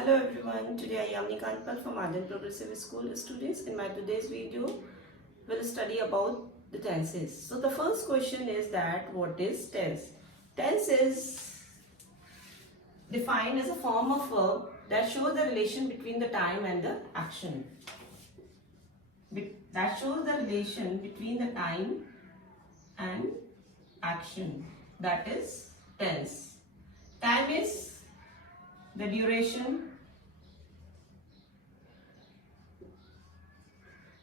Hello everyone, today I am Nikanpal from Arden Progressive School students. In my today's video, we'll study about the tenses. So the first question is that what is tense? Tense is defined as a form of verb that shows the relation between the time and the action. That shows the relation between the time and action. That is tense. Time is the duration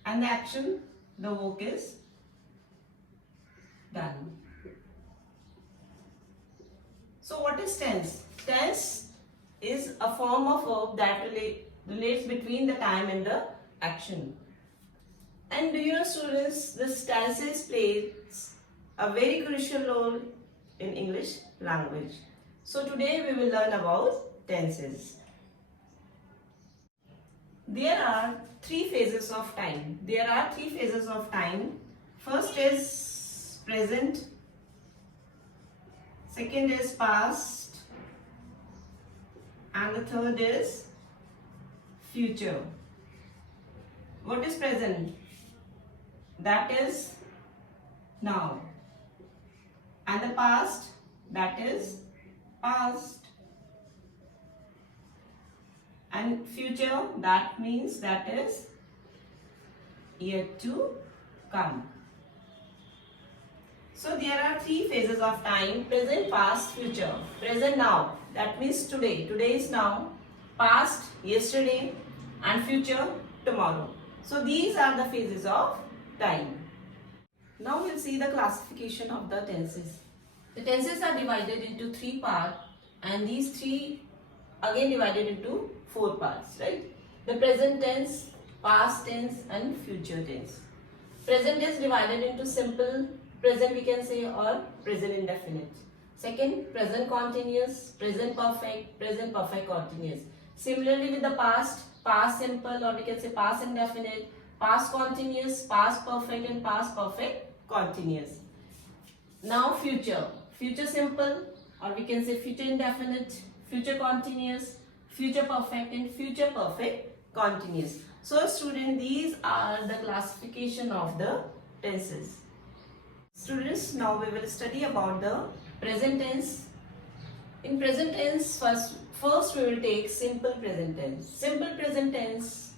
and the action, the work is done. So what is tense? Tense is a form of verb that relates between the time and the action. And do you know students, this tenses plays a very crucial role in English language. So today we will learn about tenses. There are three phases of time. First is present, second is past, and the third is future. What is present? That is now. And the past, that is past. And future, that means that is yet to come. So there are three phases of time: present, past, future. Present now, that means today. Today is now. Past, yesterday. And future, tomorrow. So these are the phases of time. Now we'll see the classification of the tenses. The tenses are divided into three parts, and these three again divided into four parts, right? The present tense, past tense, and future tense. Present is divided into simple present, we can say, or present indefinite. Second, present continuous, present perfect continuous. Similarly with the past, past simple, or we can say past indefinite, past continuous, past perfect, and past perfect continuous. Now future simple, or we can say future indefinite, future continuous, future perfect, and future perfect continuous. So student, these are the classification of the tenses. Students, now we will study about the present tense. In present tense, first we will take simple present tense. Simple present tense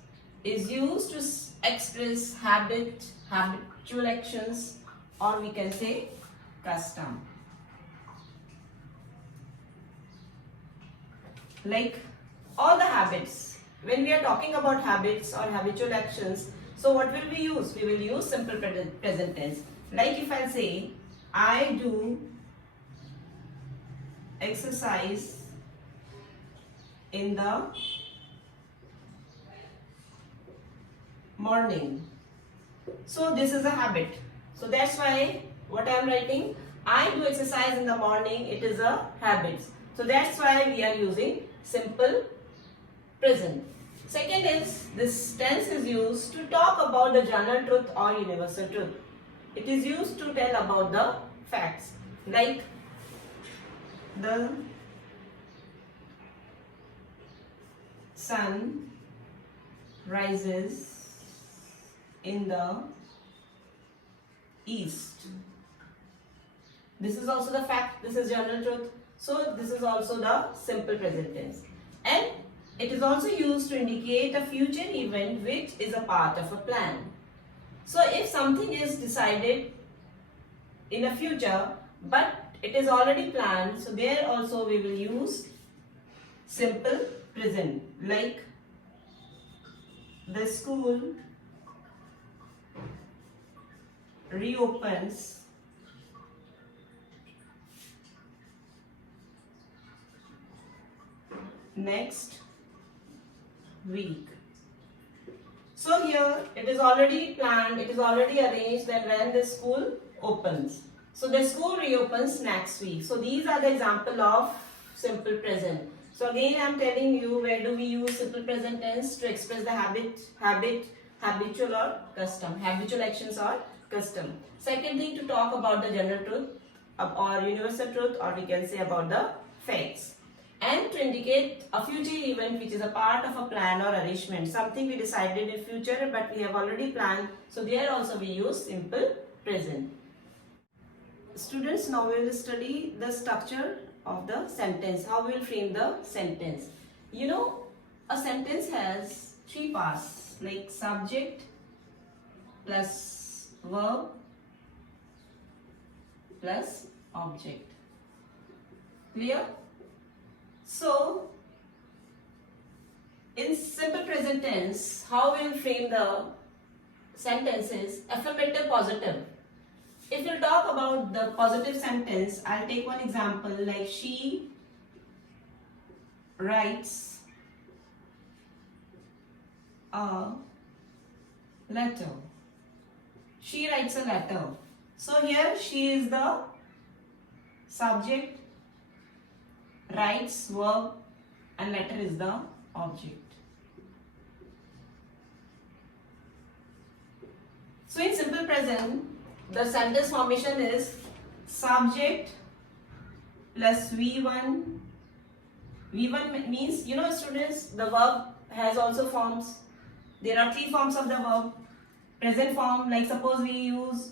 is used to express habitual actions, or we can say custom. Like all the habits. When we are talking about habits or habitual actions, so what will we use? We will use simple present tense. Like if I say, I do exercise in the morning. So this is a habit. So that's why what I am writing, I do exercise in the morning, it is a habit. So that's why we are using simple present. Second is, this tense is used to talk about the general truth or universal truth. It is used to tell about the facts, like the sun rises in the east. This is also the fact, this is general truth. So this is also the simple present tense. And it is also used to indicate a future event which is a part of a plan. So if something is decided in a future but it is already planned, so there also we will use simple present, like the school reopens next week. So here it is already planned, it is already arranged that when the school opens. So the school reopens next week. So these are the example of simple present. So again I am telling you, where do we use simple present tense? To express the habitual or custom, habitual actions or custom. Second thing, to talk about the general truth or universal truth, or we can say about the facts. and to indicate a future event which is a part of a plan or arrangement, something we decided in future but we have already planned. So there also we use simple present. Students, now we will study the structure of the sentence, how we will frame the sentence. You know, a sentence has three parts like subject plus verb plus object. Clear? So, in simple present tense, how we will frame the sentence is affirmative positive. If you talk about the positive sentence, I'll take one example like she writes a letter. She writes a letter. So here she is the subject, writes verb, and letter is the object. So in simple present, the sentence formation is subject plus V1. V1 means, you know students, the verb has also forms. There are three forms of the verb. Present form, like suppose we use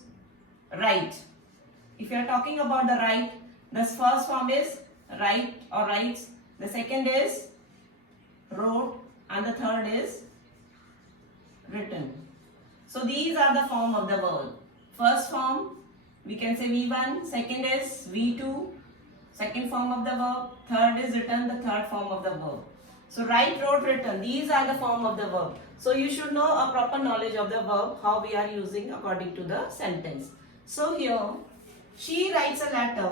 write. If you are talking about the write, the first form is write or writes. The second is wrote and the third is written. So these are the form of the verb. First form we can say V1, second is V2, second form of the verb, third is written, the third form of the verb. So write, wrote, written, these are the form of the verb. So you should know a proper knowledge of the verb, how we are using according to the sentence. So here, she writes a letter,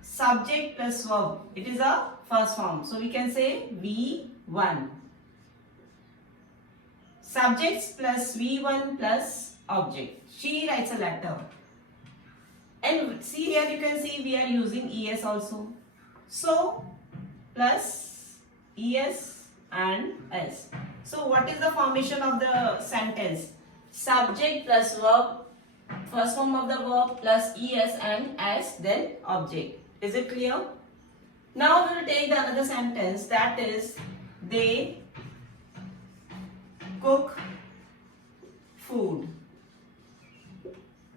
subject plus verb, it is a first form. So we can say V1. Subjects plus V1 plus object. She writes a letter. And see here you can see we are using ES also. So plus ES and S. So what is the formation of the sentence? Subject plus verb, first form of the verb plus ES and S, then object. Is it clear? Now we will take the another sentence, that is they cook food.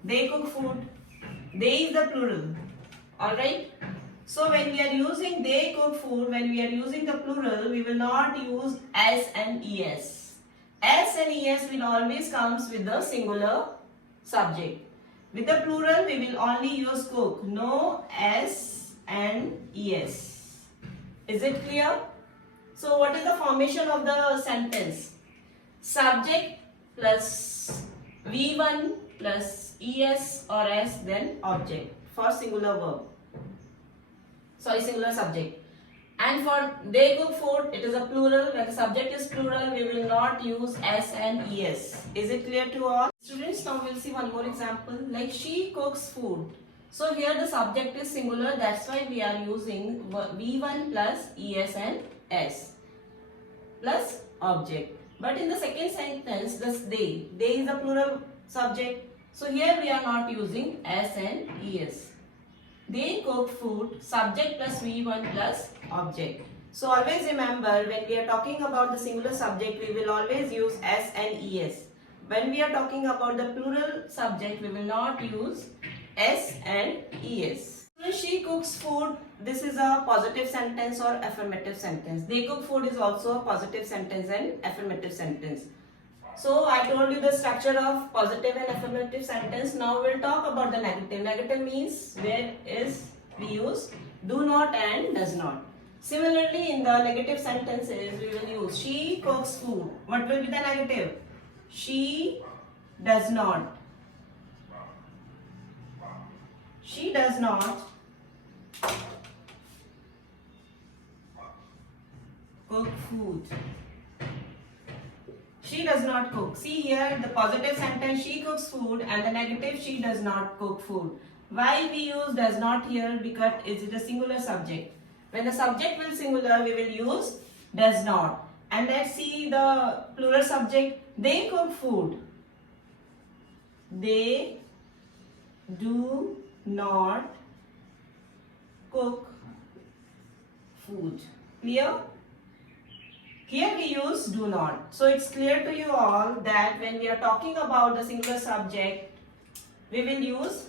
They cook food. They is the plural. Alright. So when we are using they cook food, when we are using the plural, we will not use S and ES. S and ES will always comes with the singular subject. With the plural, we will only use cook. No S and ES. Is it clear? So what is the formation of the sentence? Subject plus V1 plus ES or S, then object for singular verb. Sorry, singular subject. And for they cook food, it is a plural. When the subject is plural, we will not use S and ES. Is it clear to all? Students, now we will see one more example. Like she cooks food. So here the subject is singular. That's why we are using V1 plus ES and S plus object. But in the second sentence, this they is a plural subject. So here we are not using S and ES. They cook food, subject plus V1 plus object. So always remember, when we are talking about the singular subject, we will always use S and ES. When we are talking about the plural subject, we will not use S and ES. When she cooks food, this is a positive sentence or affirmative sentence. They cook food is also a positive sentence and affirmative sentence. So I told you the structure of positive and affirmative sentence. Now we'll talk about the negative. Negative means where is we use do not and does not. Similarly, in the negative sentences, we will use she cooks food. What will be the negative? She does not. She does not cook food. She does not cook. See here the positive sentence she cooks food and the negative she does not cook food. Why we use does not here? Because it is a singular subject. When the subject will singular, we will use does not. And let's see the plural subject. They cook food. They do not cook food. Clear? Here we use do not. So it's clear to you all that when we are talking about the singular subject, we will use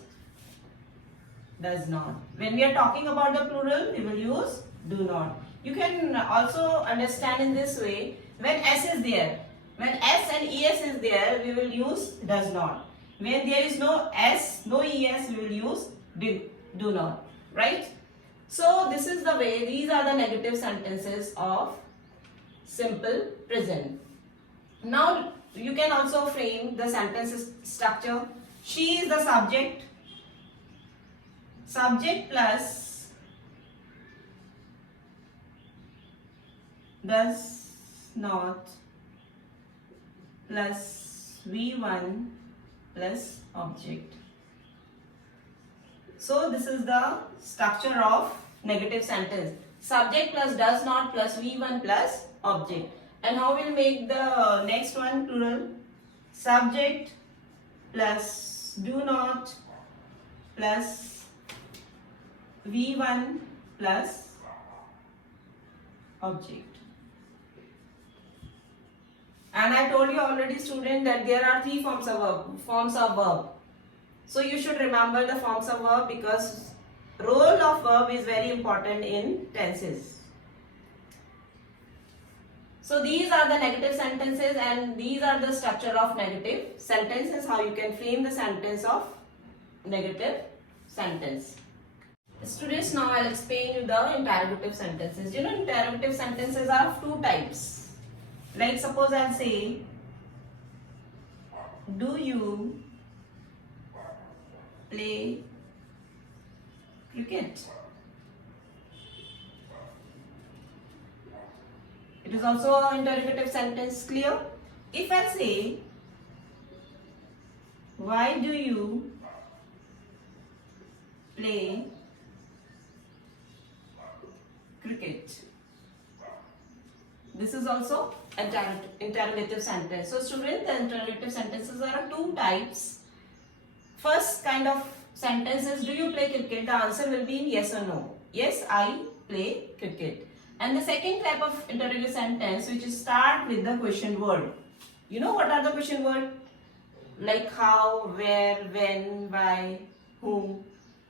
does not. When we are talking about the plural, we will use do not. You can also understand in this way, when S is there, when S and ES is there, we will use does not. When there is no S, no ES, we will use do not. Right? So this is the way, these are the negative sentences of simple present. Now you can also frame the sentence structure. She is the subject. Subject plus does not plus V1 plus object. So this is the structure of negative sentence. Subject plus does not plus V1 plus object. And how we'll make the next one plural? Subject plus do not plus V1 plus object. And I told you already, student, that there are three forms of verb. So you should remember the forms of verb, because role of verb is very important in tenses. So these are the negative sentences, and these are the structure of negative sentences, how you can frame the sentence of negative sentence. Students, now I'll explain you the interrogative sentences. You know, interrogative sentences are of two types. Like suppose I'll say, do you play cricket? It is also an interrogative sentence. Clear? If I say, why do you play cricket? This is also interrogative sentence. So students, the interrogative sentences are two types. First kind of sentence is, do you play cricket? The answer will be in yes or no. Yes, I play cricket. And the second type of interrogative sentence, which is start with the question word. You know what are the question word? Like how, where, when, why, whom.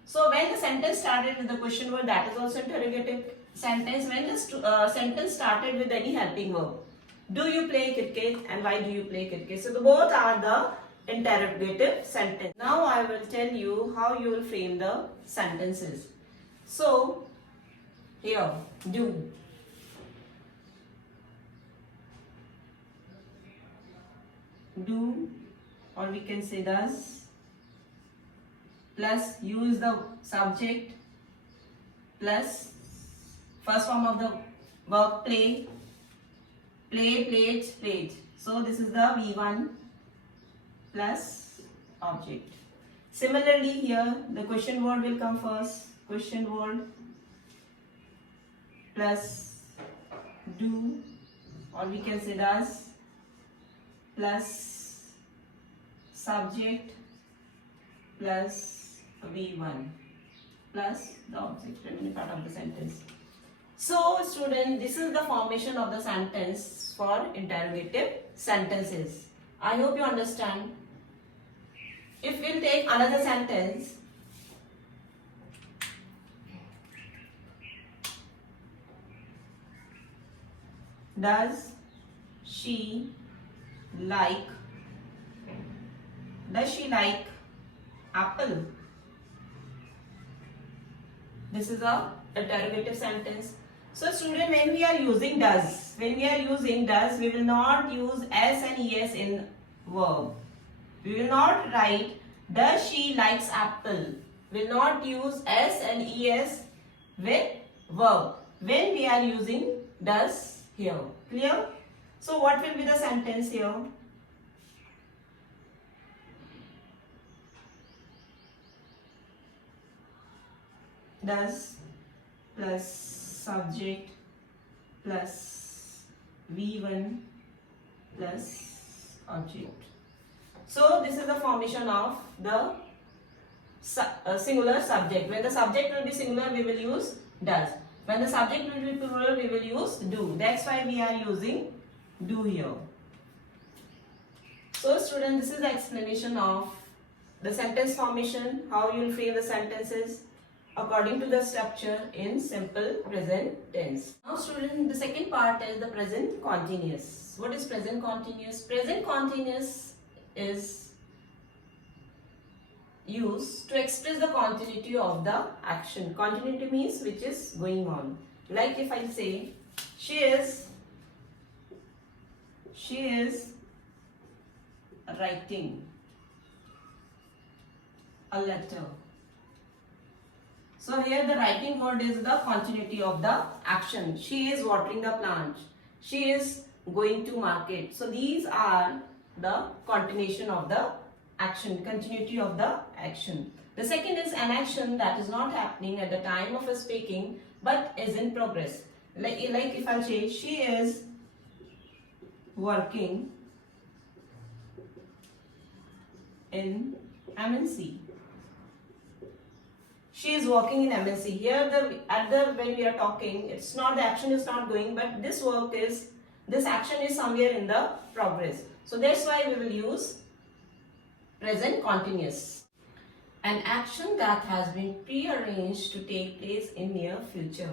So when the sentence started with the question word, that is also interrogative sentence. When the sentence started with any helping verb. Do you play cricket and why do you play cricket? So both are the interrogative sentence. Now I will tell you how you will frame the sentences. So here, do. Do, or we can say does, plus use the subject, plus first form of the verb play, played, played. So this is the V1 plus object. Similarly here, the question word will come first. Question word plus do, or we can say does, plus subject plus V1 plus the object, remaining part of the sentence. So student, this is the formation of the sentence for interrogative sentences. I hope you understand. If we'll take another sentence, does she like apple? This is a interrogative sentence. So student, when we are using does, we will not use S and ES in verb. We will not write does she likes apple. We will not use S and ES with verb when we are using does here. Clear? So what will be the sentence here? Does plus subject plus V1 plus object. So this is the formation of the singular subject. When the subject will be singular, we will use does. When the subject will be plural, we will use do. That's why we are using do here. So student, this is the explanation of the sentence formation, how you will frame the sentences according to the structure in simple present tense. Now student, the second part is the present continuous. What is present continuous? Present continuous is used to express the continuity of the action. Continuity means which is going on. Like if I say, she is writing a letter. So here the writing word is the continuity of the action. She is watering the plant. She is going to market. So these are the continuation of the action, continuity of the action. The second is an action that is not happening at the time of speaking but is in progress. Like if I say, she is working in MNC. She is working in MNC. Here when we are talking, it's not, the action is not going, but this action is somewhere in the progress. So that's why we will use present continuous. An action that has been prearranged to take place in near future.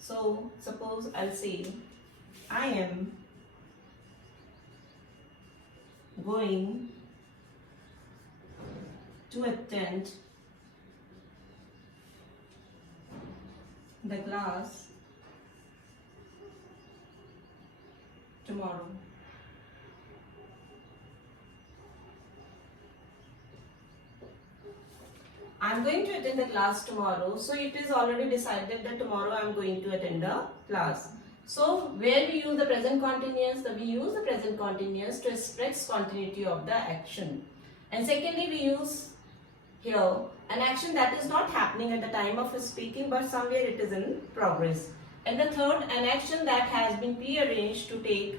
So suppose I'll say, I am going to attend the class tomorrow. I'm going to attend the class tomorrow. So it is already decided that tomorrow I'm going to attend the class. So where we use the present continuous, we use the present continuous to express continuity of the action. And secondly, we use here an action that is not happening at the time of speaking but somewhere it is in progress. And the third, an action that has been prearranged to take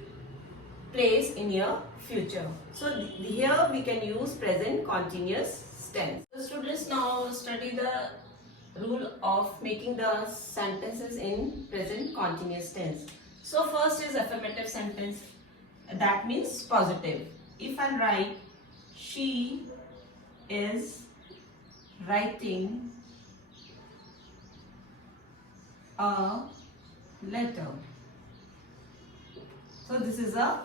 place in your future. So here we can use present continuous tense. The students now study the rule of making the sentences in present continuous tense. So first is affirmative sentence, that means positive. If I write, she is writing a letter. So this is a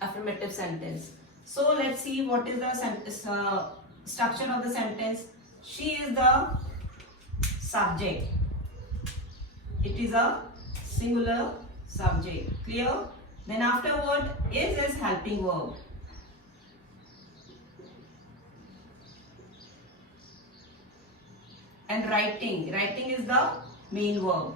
affirmative sentence. So let's see what is the structure of the sentence. She is the subject. It is a singular subject. Clear? Then afterward is helping verb. And writing is the main verb.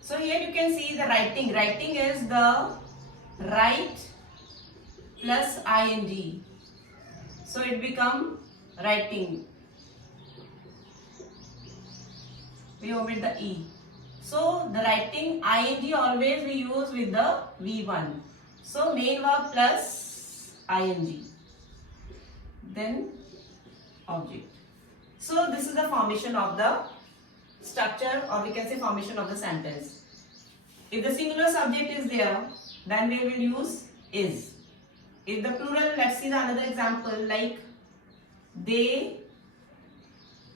So here you can see the writing. Writing is the write plus ing. So it become writing. We omit the e. So the writing ing always we use with the V1. So main verb plus ing. Then object. So this is the formation of the structure, or we can say formation of the sentence. If the singular subject is there, then we will use is. If the plural, let's see the another example, like they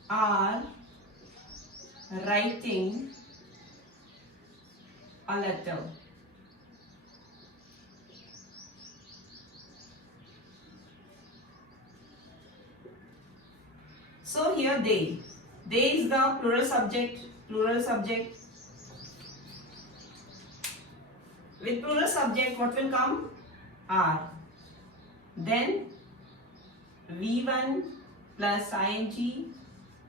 are writing a letter. So here they is the plural subject. With plural subject, what will come? Are. Then V1 plus ing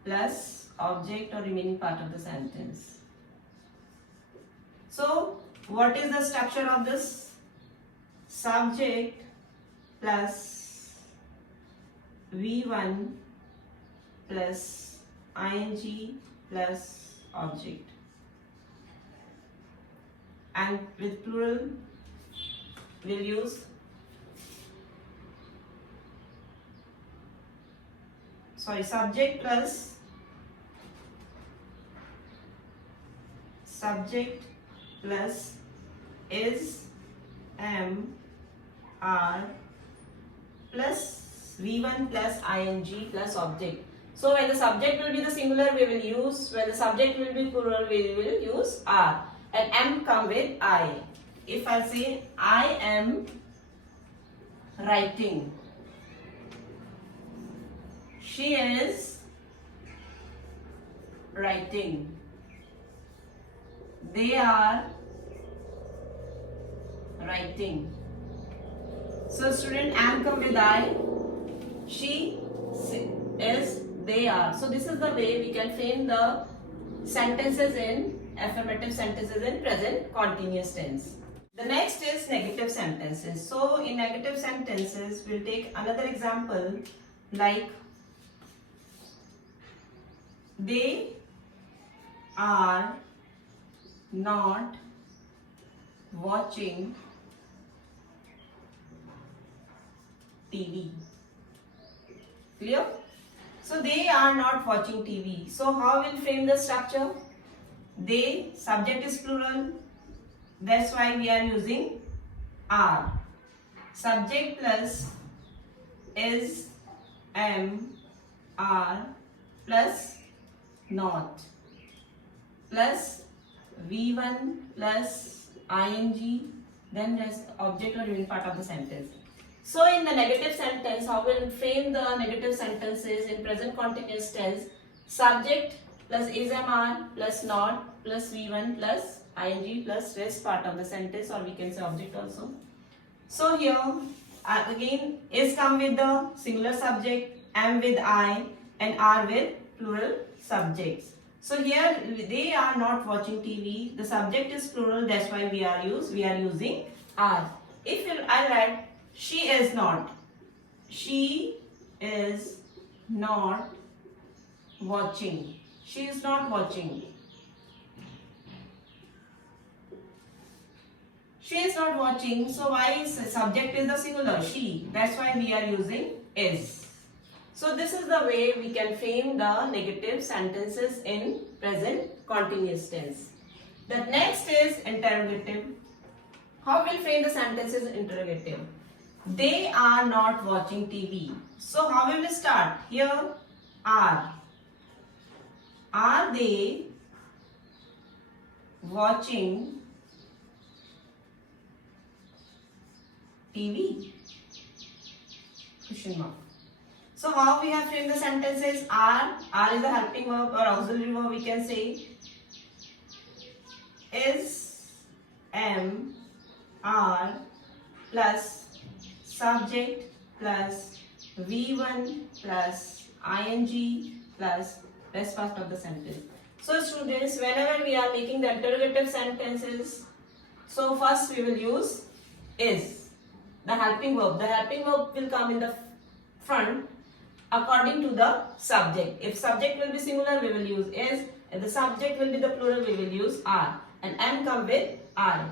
plus object or remaining part of the sentence. So what is the structure of this? Subject plus V1 plus ing plus object. And with plural, we'll use subject plus subject plus is, am, are plus V1 plus ing plus object. So when the subject will be the singular, we will use, when the subject will be plural, we will use are. And am come with I. If I say I am writing, she is writing, they are writing. So student, am come with I, she is, they are. So this is the way we can frame the sentences in affirmative sentences in present continuous tense. The next is negative sentences. So in negative sentences, we'll take another example like they are not watching TV. Clear? So they are not watching TV. So how will frame the structure? They, subject is plural. That's why we are using are. Subject plus is, am, are plus not plus V1 plus ing, then rest object or unit part of the sentence. So in the negative sentence, how will frame the negative sentences in present continuous tense? Subject plus is, am, are plus not plus V1 plus ing plus rest part of the sentence, or we can say object also. So here again is come with the singular subject, am with I, and are with plural subjects. So here they are not watching TV. The subject is plural. That's why we are using are. If I write she is not. She is not watching. She is not watching. She is not watching. So why is subject is the singular? She. That's why we are using is. So this is the way we can frame the negative sentences in present continuous tense. The next is interrogative. How will frame the sentences interrogative? They are not watching TV. So how will we start? Here are. Are they watching TV? Question mark. So how we have framed the sentences? Are is the helping verb or auxiliary verb, we can say. Is, am, are plus subject plus V1 plus ing plus rest part of the sentence. So students, whenever we are making the interrogative sentences, so first we will use is, the helping verb. The helping verb will come in the front according to the subject. If subject will be singular, we will use is. If the subject will be the plural, we will use are. And am come with are.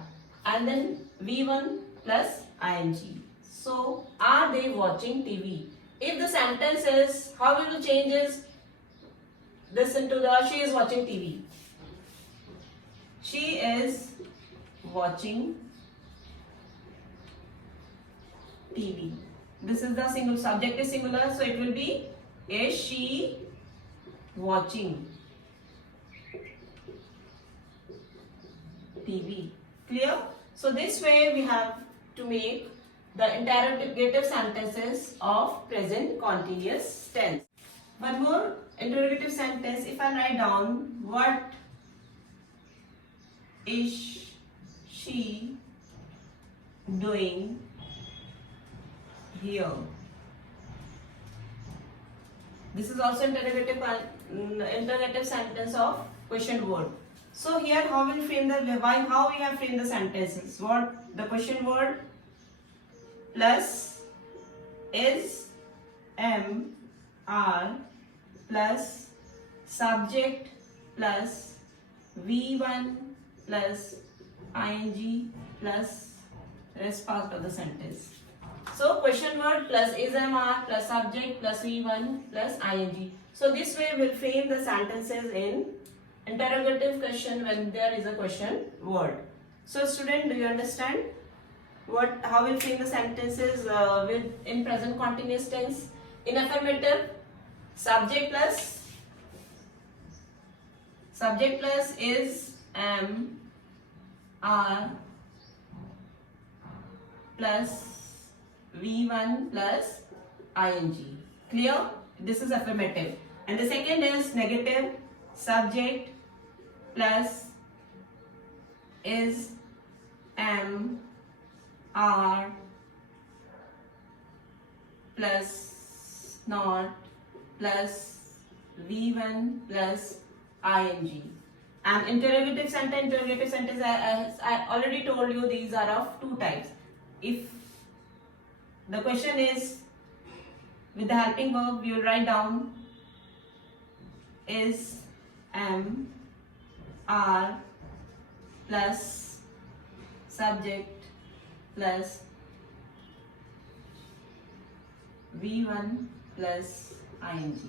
And then V1 plus ing. So, are they watching TV? If the sentence is, how we will change is this into the she is watching TV. She is watching TV. This is the single, subject is singular, so it will be is she watching TV. Clear? So this way we have to make the interrogative sentences of present continuous tense. One more interrogative sentence. If I write down, what is she doing here? This is also interrogative sentence of question word. So here how we frame the how we have framed the sentences? What the question word plus is, am, are plus subject plus V1 plus ing plus rest part of the sentence. So question word plus is, am, are plus subject plus V1 plus ing. So this way we'll frame the sentences in interrogative question when there is a question word. So student, do you understand how we'll frame the sentences in present continuous tense? In affirmative, subject plus is am, are plus V1 plus ing. Clear? This is affirmative. And the second is negative, subject plus is am, are plus not plus V1 plus ing. And interrogative sentence, I already told you these are of two types. If the question is with the helping verb, you will write down is, am, are plus subject plus V1 plus ing.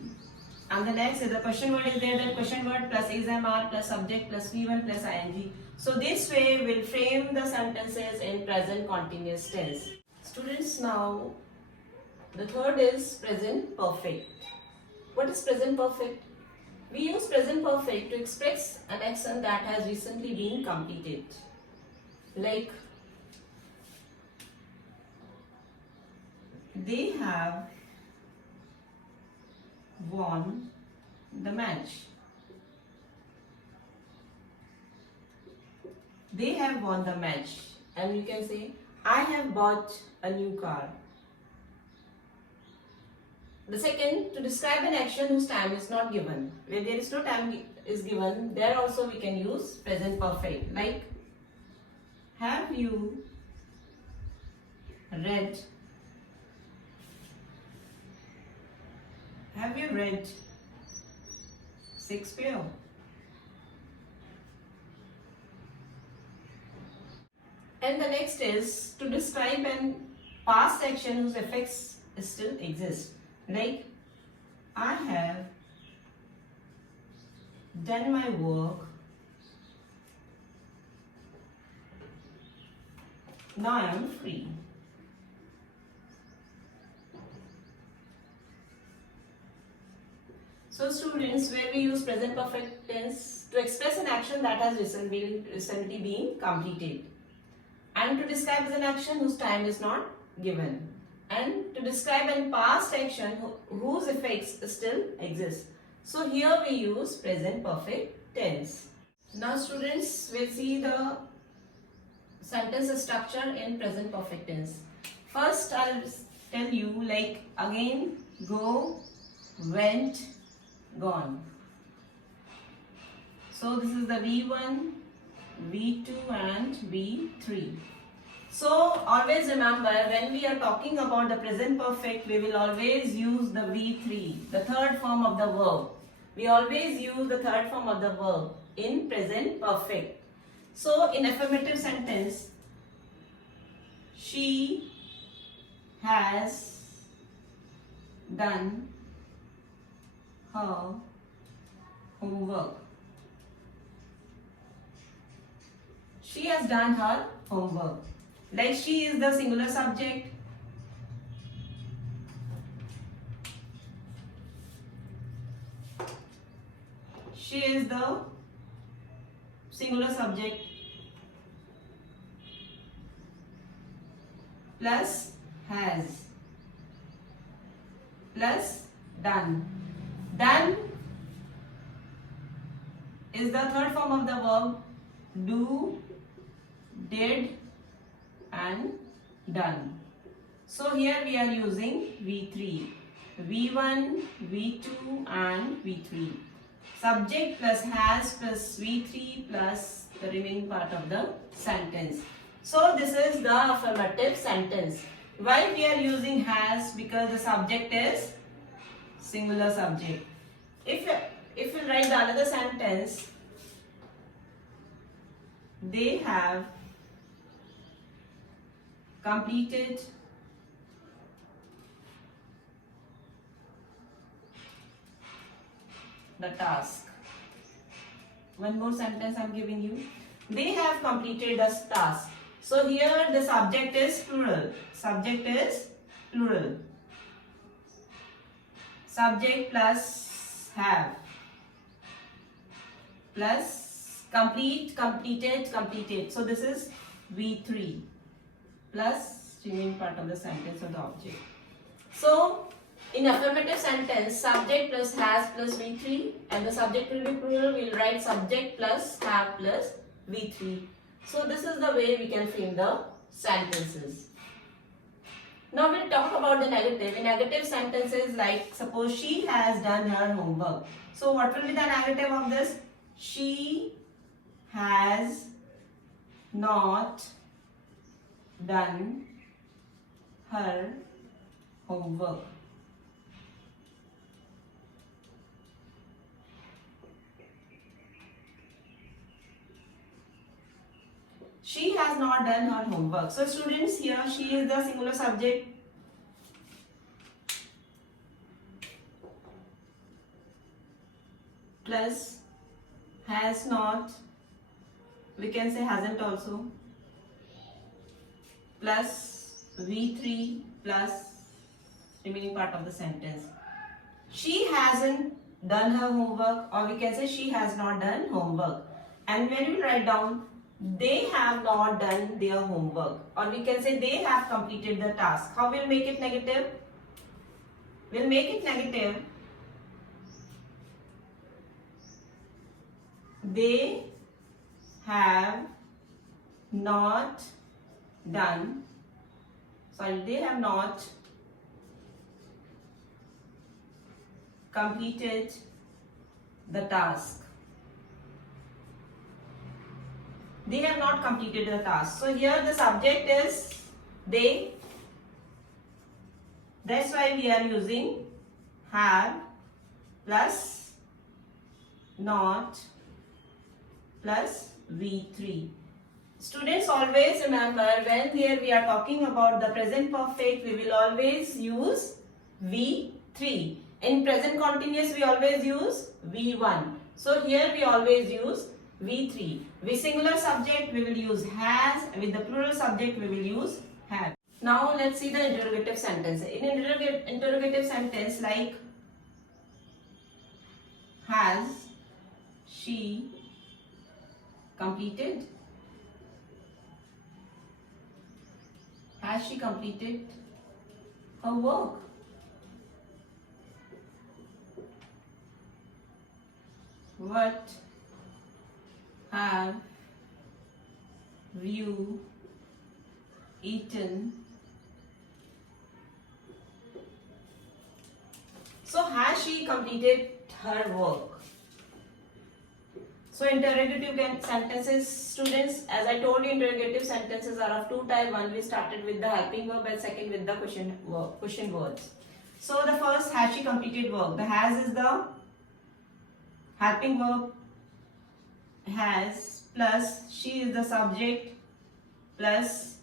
And the next is the question word is there, that question word plus is, am, are plus subject plus V1 plus ing. So this way we'll frame the sentences in present continuous tense. Students, now the third is present perfect. What is present perfect? We use present perfect to express an action that has recently been completed. Like, they have won the match. They have won the match. And you can say, I have bought a new car. The second, to describe an action whose time is not given. Where there is no time is given, there also we can use present perfect. Like, have you read Shakespeare? And the next is to describe an past action whose effects still exist. Like, I have done my work. Now I am free. So students, where we use present perfect tense to express an action that has recently been completed, and to describe an action whose time is not given, and to describe a past action whose effects still exist. So here we use present perfect tense. Now students, we'll see the sentence structure in present perfect tense. First, I'll tell you, like, again, go, went, gone. So this is the V1, V2 and V3. So always remember, when we are talking about the present perfect, we will always use the V3, the third form of the verb. We always use the third form of the verb in present perfect. So in affirmative sentence, she has done her homework. She has done her homework. Like, she is the singular subject. She is the singular subject plus has plus done. Done is the third form of the verb do, did and done. So here we are using V3, V1, V2 and V3. Subject plus has plus V3 plus the remaining part of the sentence. So this is the affirmative sentence. Why we are using has? Because the subject is singular subject. If you write the another sentence, they have completed the task. One more sentence I'm giving you. They have completed the task. So here the subject is plural. Subject is plural. Subject plus have plus complete, completed, completed. So this is V3 plus remaining part of the sentence of the object. So in affirmative sentence, subject plus has plus V3 and the subject will be plural. We'll write subject plus have plus V3. So this is the way we can frame the sentences. Now we'll talk about the negative. In negative sentences, like suppose she has done her homework. So what will be the negative of this? She has not done her homework. She has not done her homework. So students, here she is the singular subject. Plus has not, we can say hasn't also, plus V3 plus remaining part of the sentence. She hasn't done her homework, or we can say she has not done homework. And when we write down they have not done their homework, or we can say they have completed the task. How we'll make it negative? We'll make it negative. They have not done, they have not completed the task. They have not completed the task. So here the subject is they. That's why we are using have plus not plus V3. Students, always remember, when here we are talking about the present perfect, we will always use V3. In present continuous, we always use V1. So here we always use V3. With singular subject, we will use has. With the plural subject, we will use have. Now let's see the interrogative sentence. In interrogative sentence, like has she completed? Has she completed her work? What have you eaten? So has she completed her work? So interrogative sentences, students, as I told you, interrogative sentences are of two types. One we started with the helping verb and second with the question words. So the first, has she completed work? The has is the helping verb, has, plus she is the subject, plus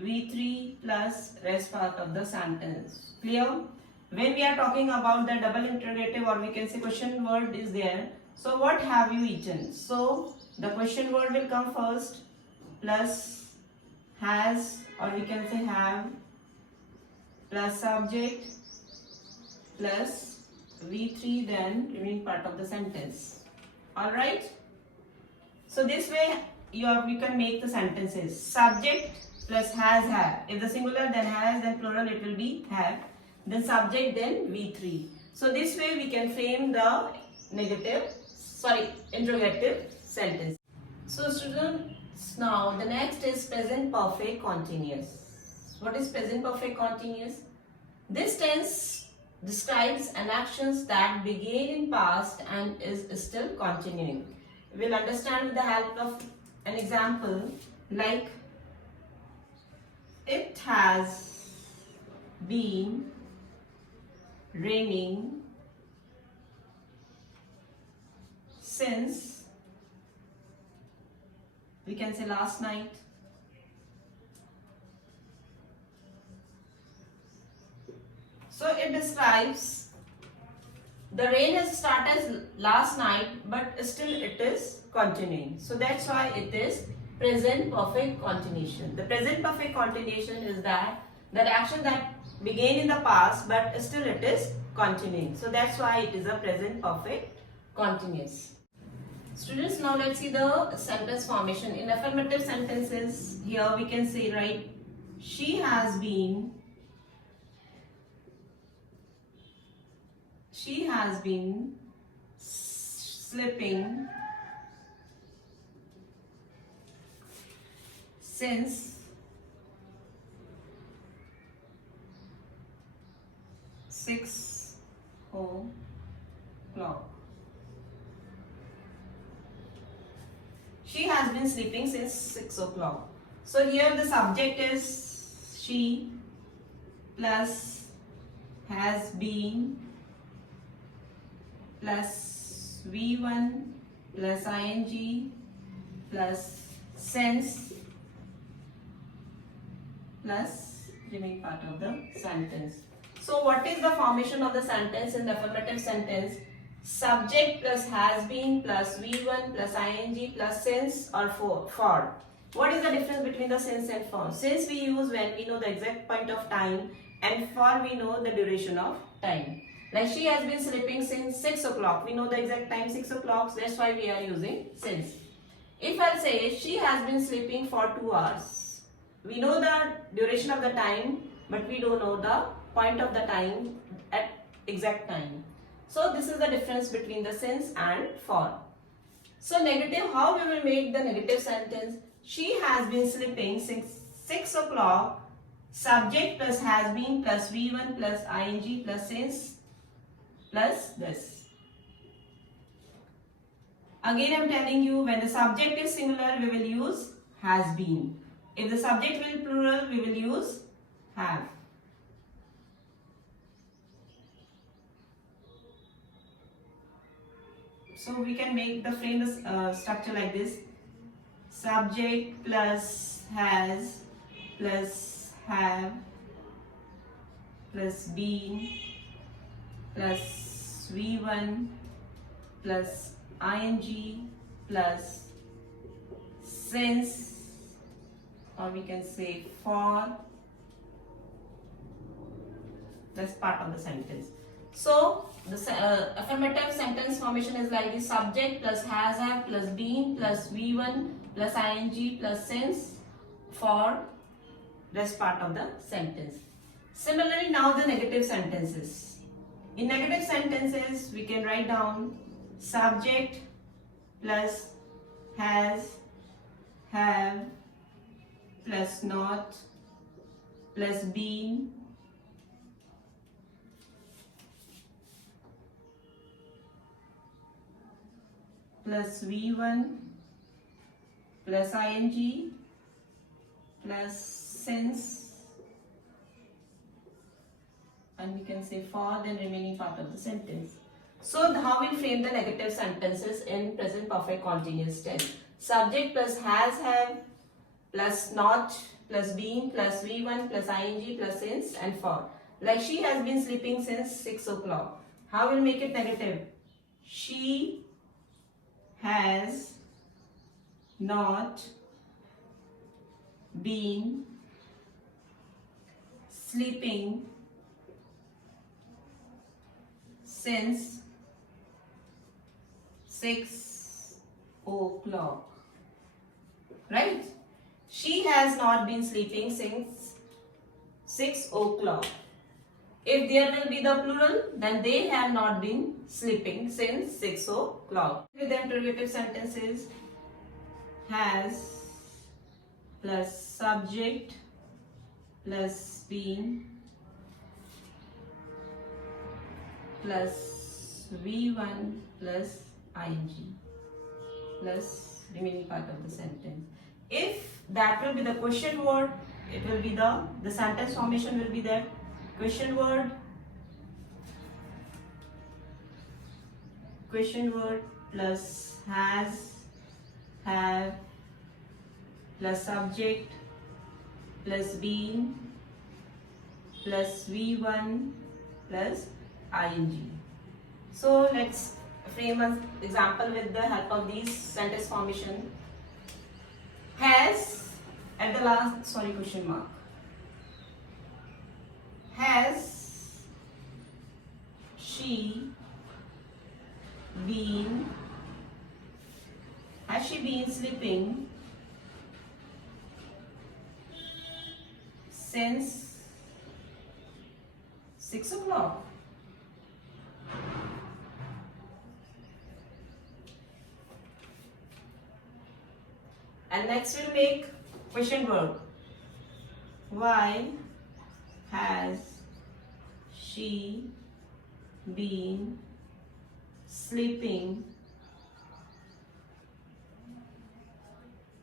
V3 plus rest part of the sentence. Clear? When we are talking about the double interrogative, or we can say question word is there. So what have you eaten? So the question word will come first, plus has, or we can say have, plus subject, plus V3, then remaining part of the sentence. Alright? So this way you can make the sentences. Subject plus has, have. If the singular, then has, then plural, it will be have. Then subject, then V3. So this way we can frame the interrogative sentence. So students, now the next is present perfect continuous. What is present perfect continuous? This tense describes an actions that began in past and is still continuing. We'll understand with the help of an example, like it has been raining since, we can say last night. So it describes The rain has started last night, but still it is continuing. So that's why it is present perfect continuation. The present perfect continuation is that action that began in the past, but still it is continuing. So that's why it is a present perfect continuous. Students, now let's see the sentence formation. In affirmative sentences, here we can say, right, she has been sleeping since 6 o'clock. She has been sleeping since 6 o'clock. So here the subject is she plus has been plus V1 plus ing plus since plus remaining part of the sentence. So what is the formation of the sentence in the affirmative sentence? Subject plus has been plus V1 plus ing plus since or for. What is the difference between the since and for? Since we use when we know the exact point of time, and for we know the duration of time. Like she has been sleeping since 6 o'clock. We know the exact time 6 o'clock. That's why we are using since. If I say she has been sleeping for 2 hours. We know the duration of the time, but we don't know the point of the time at exact time. So this is the difference between the since and for. So negative, how we will make the negative sentence? She has been sleeping since 6 o'clock. Subject plus has been plus V1 plus ing plus since plus this. Again I am telling you, when the subject is singular we will use has been. If the subject will plural we will use have. So we can make the frame structure like this. Subject plus has plus have plus been plus V1 plus ing plus since, or we can say for. That's part of the sentence. So the affirmative sentence formation is like this: subject plus has have plus been plus V1 plus ing plus since for. That's part of the sentence. Similarly, now the negative sentences. In negative sentences, we can write down subject plus has, have plus not plus been plus V1 plus ing plus since, and we can say for, then remaining part of the sentence. So how we frame the negative sentences in present perfect continuous tense? Subject plus has, have plus not plus been plus V1 plus ing plus since and for. Like she has been sleeping since 6 o'clock. How will make it negative? She has not been sleeping since 6 o'clock. Right? She has not been sleeping since 6 o'clock. If there will be the plural, then they have not been sleeping since 6 o'clock. With the interrogative sentences, has plus subject plus been plus V1 plus ing plus remaining part of the sentence. If that will be the question word, it will be the sentence formation will be there. Question word plus has, have plus subject plus been plus V1 plus ing. So let's frame an example with the help of these sentence formation. Has at the last, sorry, question mark. Has she been sleeping since 6 o'clock? And next we'll make question word. Why has she been sleeping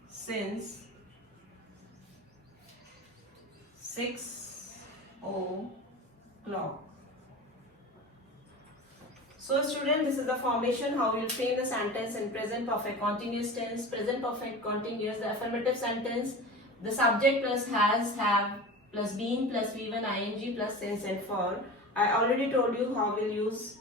since 6 o'clock? So student, this is the formation how you frame the sentence in present perfect continuous tense. Present perfect continuous, the affirmative sentence, the subject plus has, have, plus been, plus V1, ing, plus since and for. I already told you how we'll use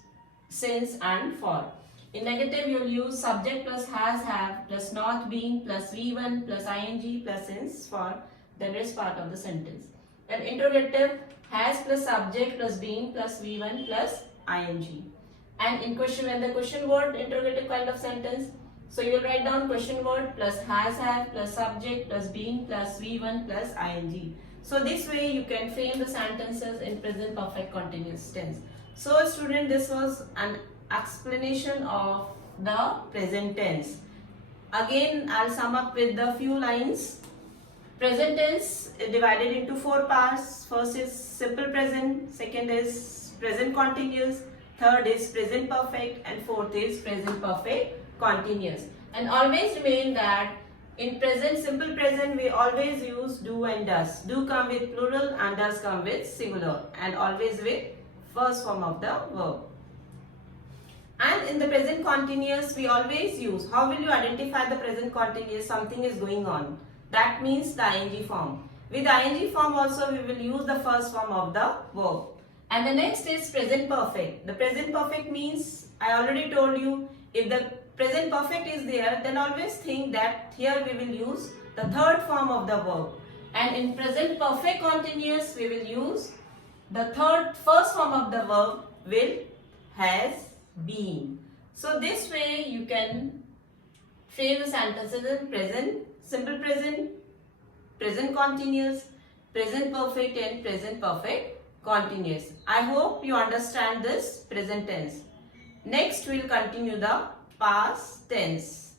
since and for. In negative, you'll use subject plus has, have, plus not being, plus V1, plus ing, plus since for the rest part of the sentence. And interrogative, has plus subject plus being plus V1 plus ing. And in question, when the question word interrogative kind of sentence, so you will write down question word plus has, have, plus subject plus being plus V1 plus ing. So this way you can frame the sentences in present perfect continuous tense. So student, this was an explanation of the present tense. Again, I'll sum up with the few lines. Present tense is divided into 4 parts. First is simple present, second is present continuous, third is present perfect, and fourth is present perfect continuous. And always remain that in present, simple present, we always use do and does. Do come with plural and does come with singular, and always with first form of the verb. And in the present continuous, we always use, how will you identify the present continuous? Something is going on. That means the ing form. With ing form also, we will use the first form of the verb. And the next is present perfect. The present perfect means, I already told you, if the present perfect is there, then always think that here we will use the third form of the verb. And in present perfect continuous, we will use the first form of the verb will has been. So this way you can frame the sentences in present, simple present, present continuous, present perfect and present perfect continuous. I hope you understand this present tense. Next we will continue the past tense.